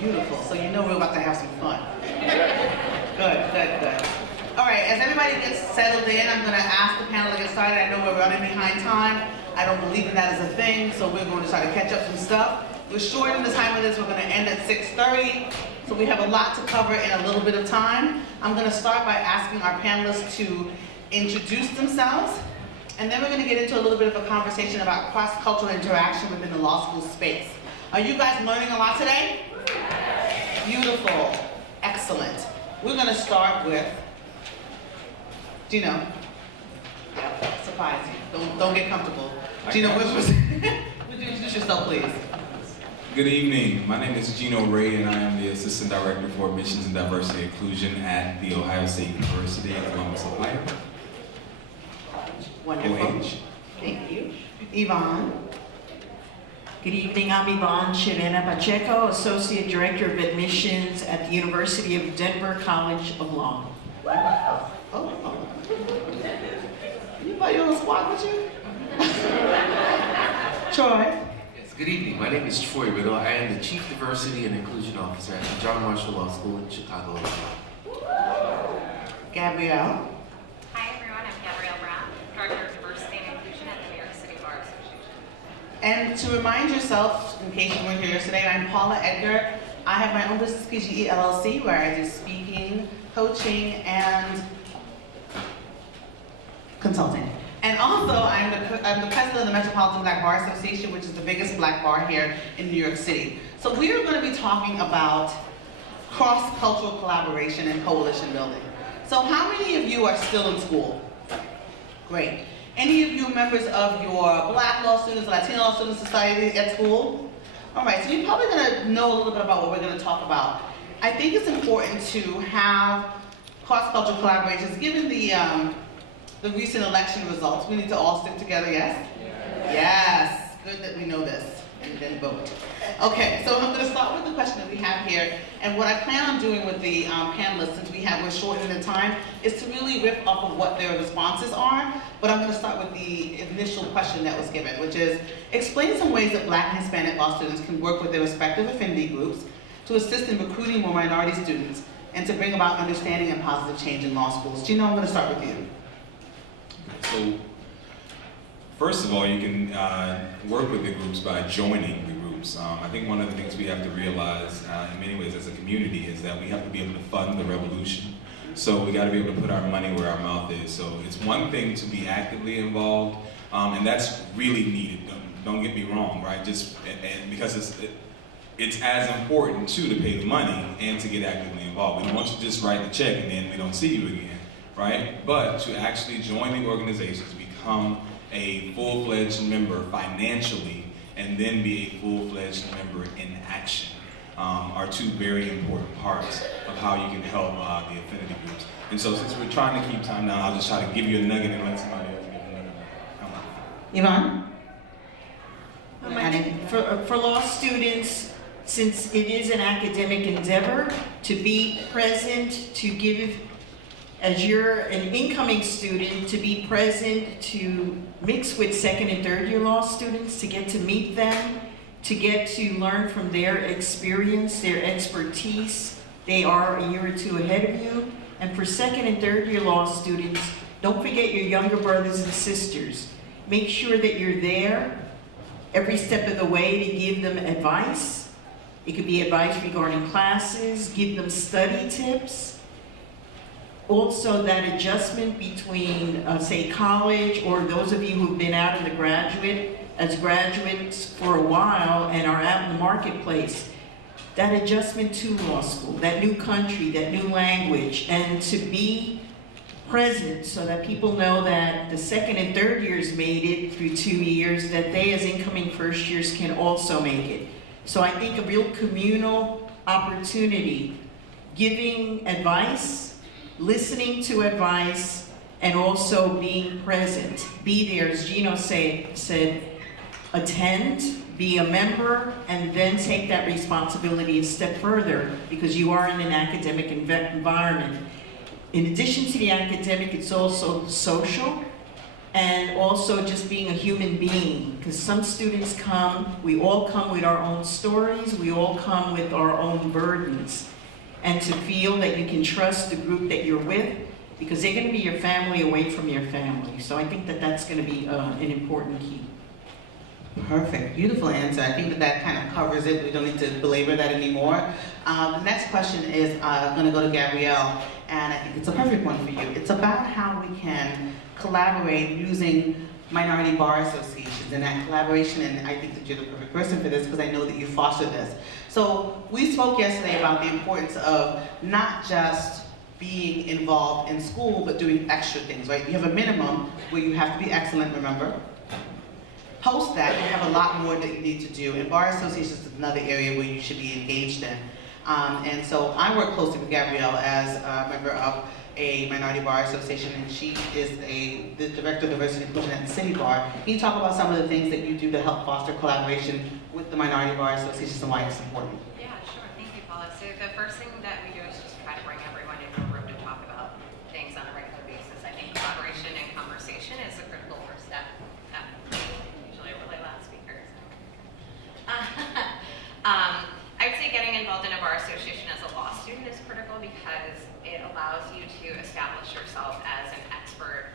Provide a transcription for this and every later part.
Beautiful. So you know we're about to have some fun. Good, good, good. All right, as everybody gets settled in, I'm going to ask the panel to get started. I know we're running behind time. I don't believe in that as a thing, so we're going to try to catch up some stuff. We're shortening the time of this. We're going to end at 6:30, so we have a lot to cover in a little bit of time. I'm going to start by asking our panelists to introduce themselves, and then we're going to get into a little bit of a conversation about cross-cultural interaction within the law school space. Are you guys learning a lot today? Beautiful. Excellent. We're going to start with Gino. Yep, surprise you. Don't get comfortable. Gino, would you introduce yourself, please? Good evening. My name is Gino Ray, and I am the Assistant Director for Admissions and Diversity Inclusion at The Ohio State University in Columbus, Ohio. Wonderful. OH. Thank you. Yvonne. Good evening, I'm Yvonne Chirena Pacheco, Associate Director of Admissions at the University of Denver College of Law. Oh. Anybody on the squad with you? Troy. Yes, good evening. My name is Troy Riddle. I am the Chief Diversity and Inclusion Officer at the John Marshall Law School in Chicago, Illinois. Gabrielle. Hi everyone, I'm Gabrielle Brown, Director of Diversity and Inclusion at the New York City Bar Association. And to remind yourself, in case you weren't here yesterday, I'm Paula Edgar. I have my own business, PGE LLC, where I do speaking, coaching, and consulting. And also, I'm the president of the Metropolitan Black Bar Association, which is the biggest black bar here in New York City. So we are going to be talking about cross-cultural collaboration and coalition building. So how many of you are still in school? Great. Any of you members of your Black law students, Latino law student society at school? All right, so you're probably going to know a little bit about what we're going to talk about. I think it's important to have cross-cultural collaborations. Given the recent election results, we need to all stick together, yes? Yes. Good that we know this and then vote. Okay, so I'm going to start with the question that we have here, and what I plan on doing with the panelists, since we're shortening the time, is to really riff off of what their responses are. But I'm going to start with the initial question that was given, which is, explain some ways that Black and Hispanic law students can work with their respective affinity groups to assist in recruiting more minority students and to bring about understanding and positive change in law schools. Gino, I'm going to start with you. So, first of all, you can work with the groups by joining the groups. I think one of the things we have to realize in many ways as a community is that we have to be able to fund the revolution. So we got to be able to put our money where our mouth is. So it's one thing to be actively involved, and that's really needed. Don't get me wrong, right? And because it's as important too to pay the money and to get actively involved. We don't want you to just write the check and then we don't see you again, right? But to actually join the organizations, become a full-fledged member financially, and then be a full-fledged member in action are two very important parts of how you can help the affinity groups. And so since we're trying to keep time now, I'll just try to give you a nugget and let somebody else give a nugget. Yvonne? For law students, since it is an academic endeavor, to be present, to give, as you're an incoming student, to be present, to mix with second and third year law students, to get to meet them, to get to learn from their experience, their expertise. They are a year or two ahead of you. And for second and third year law students, don't forget your younger brothers and sisters. Make sure that you're there every step of the way to give them advice. It could be advice regarding classes, give them study tips. Also, that adjustment between, say, college, or those of you who've been out in the as graduates for a while and are out in the marketplace, that adjustment to law school, that new country, that new language, and to be present so that people know that the second and third years made it through 2 years, that they as incoming first years can also make it. So I think a real communal opportunity, giving advice, listening to advice, and also being present. Be there, as Gino said, attend, be a member, and then take that responsibility a step further, because you are in an academic environment. In addition to the academic, it's also social. and also just being a human being, because some students come, we all come with our own stories, we all come with our own burdens, and to feel that you can trust the group that you're with, because they're going to be your family away from your family. So I think that that's going to be an important key. Perfect, beautiful answer. I think that that kind of covers it. We don't need to belabor that anymore. The next question is going to go to Gabrielle, and I think it's a perfect one for you. It's about how we can collaborate using minority bar associations and that collaboration, and I think that you're the perfect person for this because I know that you foster this. So we spoke yesterday about the importance of not just being involved in school, but doing extra things, right? You have a minimum where you have to be excellent, remember? Post that, you have a lot more that you need to do, and bar associations is another area where you should be engaged in. And so I work closely with Gabrielle as a member of a minority bar association, and she is the director of diversity and inclusion at the City Bar. Can you talk about some of the things that you do to help foster collaboration with the minority bar associations and why it's important? Yeah, sure. Thank you, Paula. So the first thing that we do is just try to bring everyone into a room to talk about things on a regular basis. I think collaboration and conversation is a critical first step. Usually a really loud speaker. I would say getting involved in a bar association as a law student is critical because it allows you to establish yourself as an expert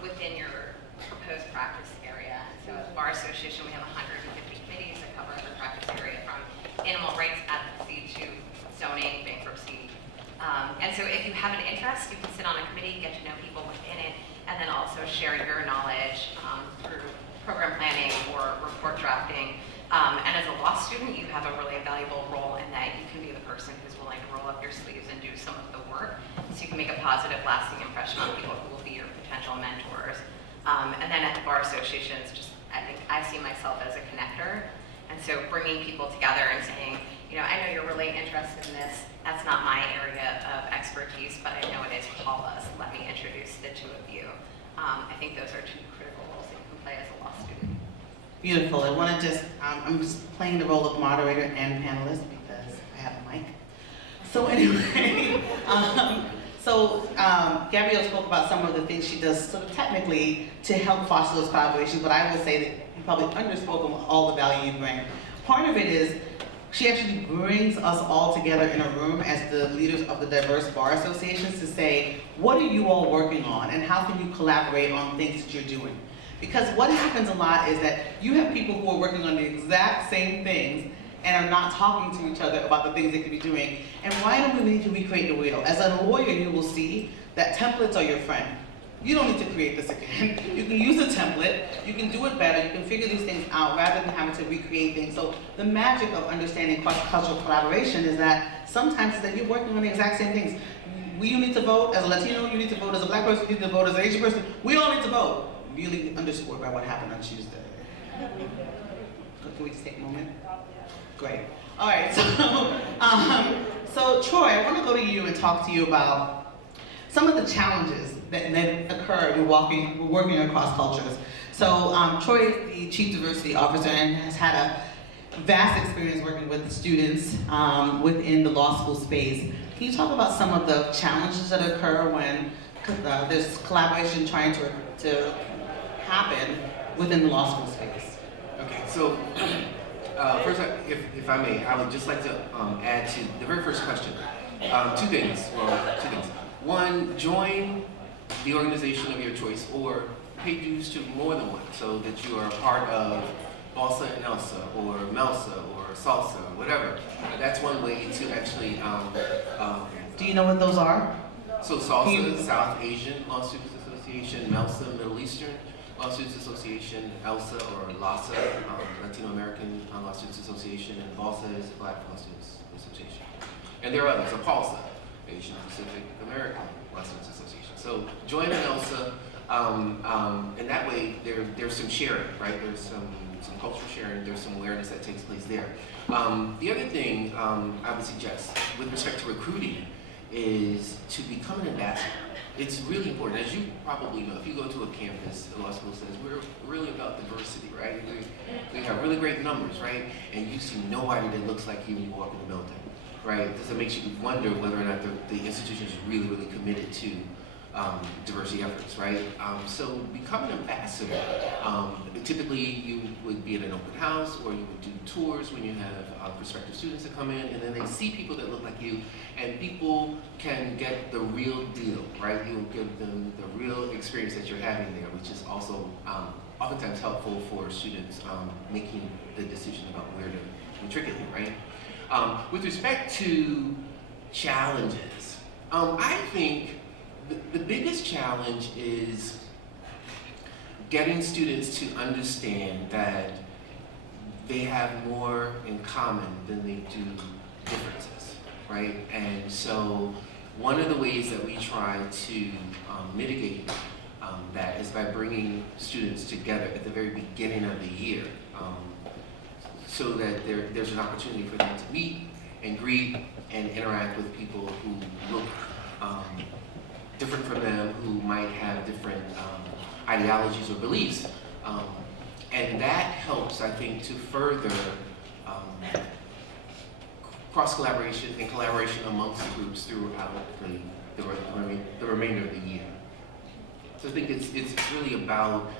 within your proposed practice area. So as a bar association, we have 150 committees that cover every practice area from animal rights advocacy to zoning, bankruptcy. And so if you have an interest, you can sit on a committee, get to know people within it, and then also share your knowledge through program planning or report drafting. And as a law student, you have a really valuable role in that you can be the person who's willing to roll up your sleeves and do some of the work so you can make a positive, lasting impression on people who will be your potential mentors. And then at the bar associations, just I think I see myself as a connector. And so bringing people together and saying, you know, I know you're really interested in this. That's not my area of expertise, but I know it is Paula's. Let me introduce the two of you. I think those are two critical roles that you can play as a law student. Beautiful. I want to just, I'm just playing the role of moderator and panelist because I have a mic. So anyway, Gabrielle spoke about some of the things she does sort of technically to help foster those collaborations, but I will say that you probably underspoke on all the value you bring. Part of it is she actually brings us all together in a room as the leaders of the diverse bar associations to say, what are you all working on and how can you collaborate on things that you're doing? Because what happens a lot is that you have people who are working on the exact same things and are not talking to each other about the things they could be doing. And why do we need to recreate the wheel? As a lawyer, you will see that templates are your friend. You don't need to create this again. You can use a template, you can do it better, you can figure these things out rather than having to recreate things. So the magic of understanding cross-cultural collaboration is that sometimes it's that you're working on the exact same things. You need to vote as a Latino, you need to vote as a Black person, you need to vote as an Asian person. We all need to vote. Really underscored by what happened on Tuesday. Can we just take a moment? Great. All right, so Troy, I want to go to you and talk to you about some of the challenges that occur when working across cultures. So Troy is the Chief Diversity Officer and has had a vast experience working with the students within the law school space. Can you talk about some of the challenges that occur when there's collaboration trying to happen within the law school space? Okay, so first, if I may, I would just like to add to the very first question. Two things. One, join the organization of your choice or pay dues to more than one so that you are a part of Balsa and Elsa or Melsa or Salsa, whatever. That's one way to actually... Do you know what those are? So Salsa, South Asian Law Students Association, Melsa, Middle Eastern Law Students Association, ELSA or LASA, Latino American Law Students Association, and BALSA is Black Law Students Association. And there are others, APALSA, Asian Pacific American Law Students Association. So join an ELSA, and that way there's some sharing, right? There's some cultural sharing, there's some awareness that takes place there. The other thing I would suggest with respect to recruiting is to become an ambassador. It's really important. As you probably know, if you go to a campus, the law school says, we're really about diversity, right? We have really great numbers, right? And you see nobody that looks like you when you walk in the building, right? This makes you wonder whether or not the institution is really, really committed to diversity efforts, right? So become an ambassador. Typically you would be at an open house or you would do tours when you have prospective students that come in, and then they see people that look like you, and people can get the real deal, right? You'll give them the real experience that you're having there, which is also oftentimes helpful for students making the decision about where to matriculate, right? With respect to challenges, I think the biggest challenge is getting students to understand that they have more in common than they do differences, right? And so one of the ways that we try to mitigate that is by bringing students together at the very beginning of the year, so that there's an opportunity for them to meet and greet and interact with people who look different from them, who might have different ideologies or beliefs. And that helps, I think, to further cross-collaboration and collaboration amongst the groups throughout the remainder of the year. So I think it's really about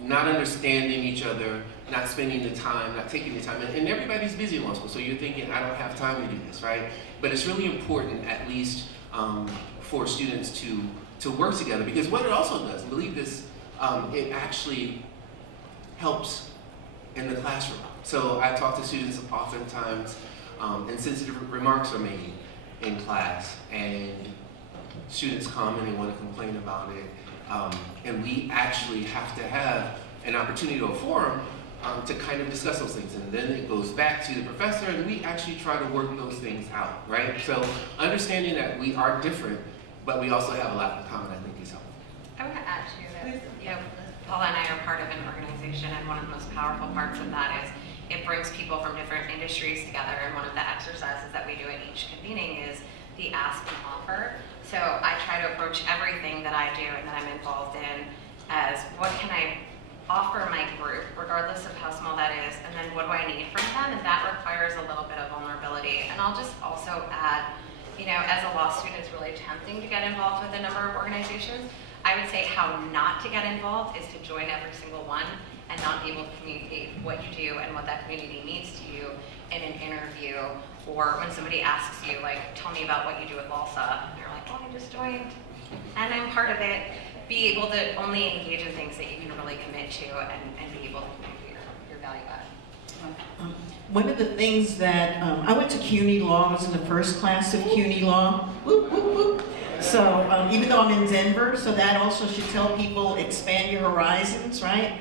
not understanding each other, not spending the time, not taking the time, and everybody's busy in law school, so you're thinking, I don't have time to do this, right? But it's really important, at least for students to work together, because what it also does, and believe this, it actually helps in the classroom. So I talk to students oftentimes, and sensitive remarks are made in class, and students come and they want to complain about it, and we actually have to have an opportunity or a forum to kind of discuss those things, and then it goes back to the professor, and we actually try to work those things out, right? So understanding that we are different, but we also have a lot in common, I think is helpful. I want to add to that. Yeah, Paula and I are part of an organization, and one of the most powerful parts of that is it brings people from different industries together, and one of the exercises that we do at each convening is the ask and offer. So I try to approach everything that I do and that I'm involved in as what can I offer my group, regardless of how small that is, and then what do I need from them, and that requires a little bit of vulnerability. And I'll just also add, you know, as a law student, it's really tempting to get involved with a number of organizations. I would say how not to get involved is to join every single one and not be able to communicate what you do and what that community means to you in an interview, or when somebody asks you, like, tell me about what you do at LALSA, and you're like, oh, I just joined, and I'm part of it. Be able to only engage in things that you can really commit to and be able to communicate your value add. One of the things that, I went to CUNY Law, I was in the first class of CUNY Law. Whoop, whoop, whoop. So even though I'm in Denver, so that also should tell people expand your horizons, right?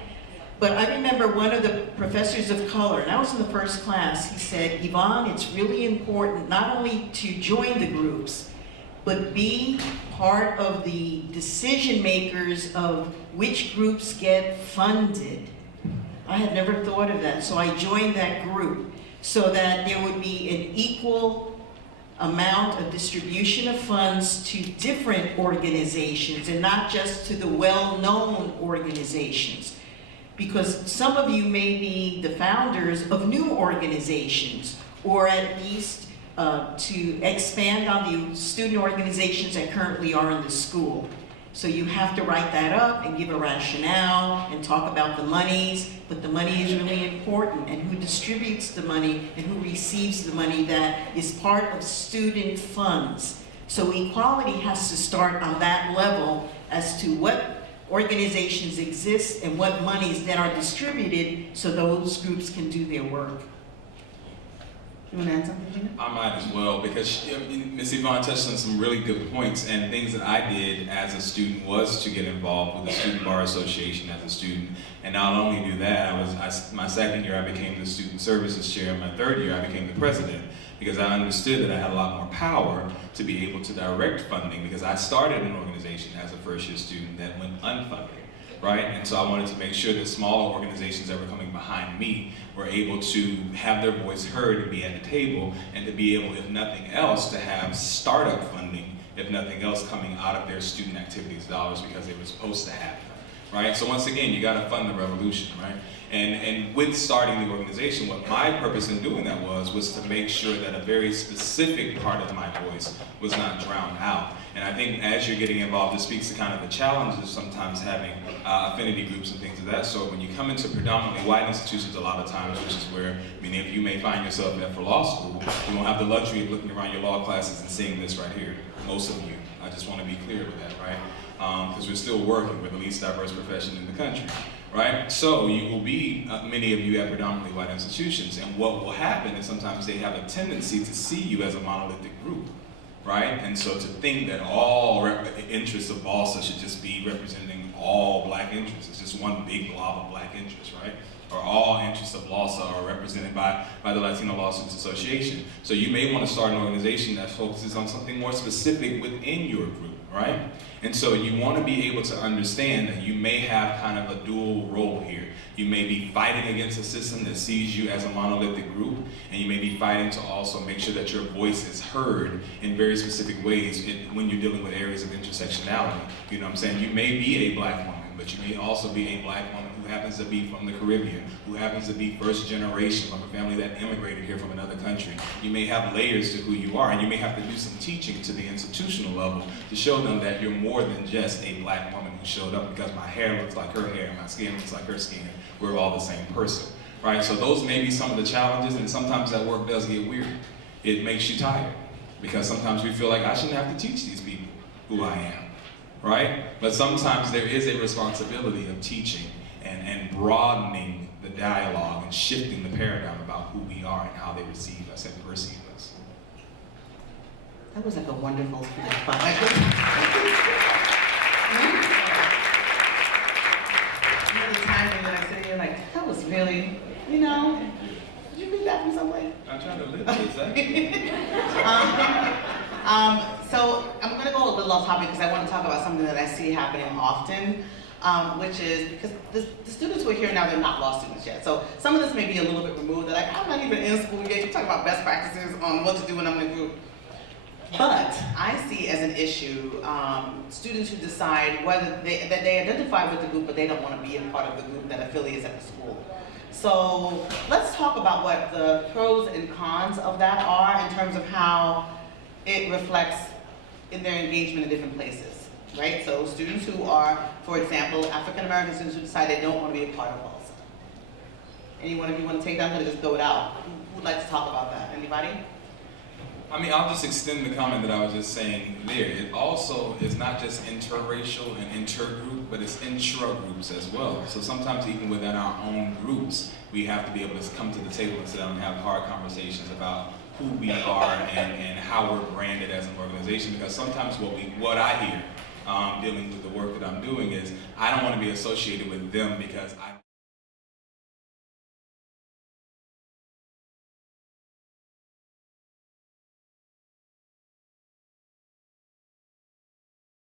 But I remember one of the professors of color, and I was in the first class, he said, Yvonne, it's really important not only to join the groups, but be part of the decision makers of which groups get funded. I had never thought of that, so I joined that group so that there would be an equal amount of distribution of funds to different organizations and not just to the well-known organizations. Because some of you may be the founders of new organizations, or at least to expand on the student organizations that currently are in the school. So you have to write that up and give a rationale and talk about the monies, but the money is really important, and who distributes the money and who receives the money that is part of student funds. So equality has to start on that level as to what organizations exist and what monies then are distributed so those groups can do their work. You want to add something, Gina? I might as well, because Ms. Yvonne touched on some really good points, and things that I did as a student was to get involved with the Student Bar Association as a student. And not only do that, my second year I became the Student Services Chair, my third year I became the President, because I understood that I had a lot more power to be able to direct funding, because I started an organization as a first year student that went unfunded. Right? And so I wanted to make sure that smaller organizations that were coming behind me were able to have their voice heard and be at the table, and to be able, if nothing else, to have startup funding, if nothing else, coming out of their student activities dollars, because they were supposed to have them. Right? So once again, you got to fund the revolution, right? And with starting the organization, what my purpose in doing that was to make sure that a very specific part of my voice was not drowned out. And I think as you're getting involved, it speaks to kind of the challenges of sometimes having affinity groups and things of that sort. When you come into predominantly white institutions a lot of times, which is where many of you may find yourself at for law school, you don't have the luxury of looking around your law classes and seeing this right here. Most of you. I just want to be clear with that, right? Because we're still working with the least diverse profession in the country, right? So you will be, many of you at predominantly white institutions, and what will happen is sometimes they have a tendency to see you as a monolithic group, right? And so to think that all interests of BALSA should just be representing all black interests, it's just one big blob of black interests, right? Or all interests of LAWSA are represented by the Latino Lawsuits Association. So you may want to start an organization that focuses on something more specific within your group, right? And so you want to be able to understand that you may have kind of a dual role here. You may be fighting against a system that sees you as a monolithic group, and you may be fighting to also make sure that your voice is heard in very specific ways when you're dealing with areas of intersectionality. You know what I'm saying? You may be a black woman, but you may also be a black woman who happens to be from the Caribbean, who happens to be first generation from a family that immigrated here from another country. You may have layers to who you are, and you may have to do some teaching to the institutional level to show them that you're more than just a black woman who showed up because my hair looks like her hair, my skin looks like her skin. We're all the same person, right? So those may be some of the challenges, and sometimes that work does get weird. It makes you tired, because sometimes we feel like I shouldn't have to teach these people who I am, right? But sometimes there is a responsibility of teaching and broadening the dialogue and shifting the paradigm about who we are and how they receive us and perceive us. That was like a wonderful spot. The timing that I sit here, like, that was really, you know, did you read that from somewhere? I'm trying to live this, So I'm going to go a little off topic because I want to talk about something that I see happening often, which is because the students who are here now, they're not law students yet. So some of this may be a little bit removed. They're like, I'm not even in school yet. You're talking about best practices on what to do when I'm in a group. But I see as an issue students who decide that they identify with the group, but they don't want to be a part of the group that affiliates at the school. So let's talk about what the pros and cons of that are in terms of how it reflects in their engagement in different places, right? So students who are, for example, African American students who decide they don't want to be a part of BALSA. Any one of you want to take that? I'm going to just throw it out. Who would like to talk about that? Anybody? I mean, I'll just extend the comment that I was just saying there. It also is not just interracial and intergroup, but it's intra-groups as well. So sometimes even within our own groups, we have to be able to come to the table and sit down and have hard conversations about who we are and how we're branded as an organization. Because sometimes what I hear dealing with the work that I'm doing is I don't want to be associated with them because I